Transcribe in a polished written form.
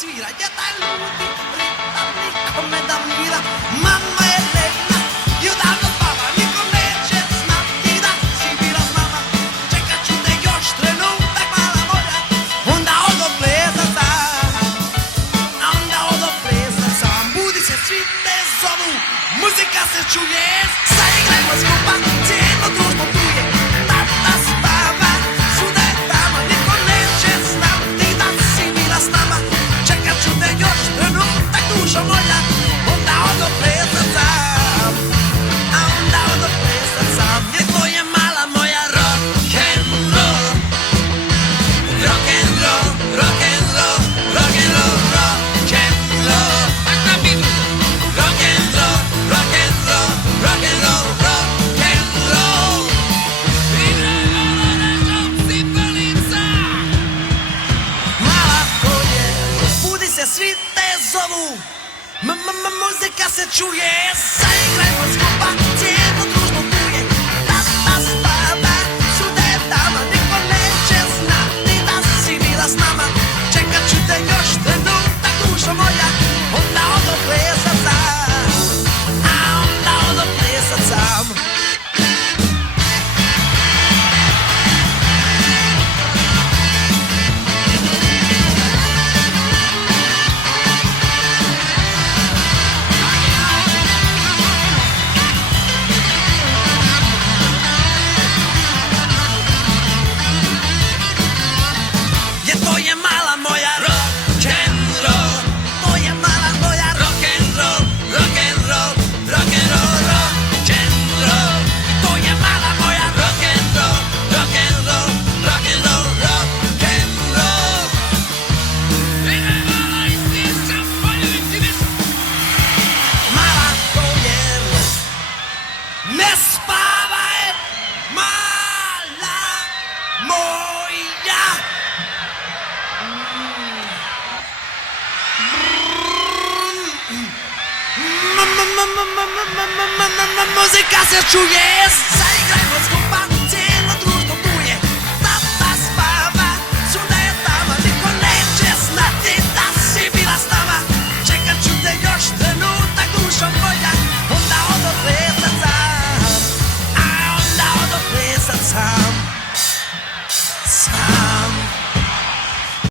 svira, jedan ludi ritam nikome da mira. Mama je rekla i odavno spava, niko neće znati da si bila s nama. Čekat ću te još trenutak, mala moja, onda odo plesat sam. A onda odo plesat sam. Budi se, svi te zovu, muzika se čuje, zaigrajmo skupa, cijelo društvo tu je. Tata spava, svuda je tama, niko neće znati da si bila s nama. Čekat ću te još trenutak, dušo moja, onda odo plesat sam. A onda odo plesat sam. Jer to je mala moja rock'n'roll. Rock'n'roll, rock'n'roll, rock'n'roll, rock'n'roll. Pa šta bi? Rock'n'roll, rock'n'roll, rock'n'roll, rock'n'roll. Mala ko je, budi se, svi te zovu, muzika se čuje, zaigrajmo skupa, cijelo društvo tu je. Tata spava, svuda je tama, niko neće znati da si bila s nama. Čekat ću te još trenutak, dušo moja, onda odo plesat sam. A onda odo plesat sam. Jer to je mala moja rock'n'roll. To je mala moja rock'n'roll, rock'n'roll, rock'n'roll, rock'n'roll. To je mala moja rock'n'roll, rock'n'roll, rock'n'roll, rock'n'roll. Mala ko je, ne spavaj, mala moja. Muzika se čuje, zaigraj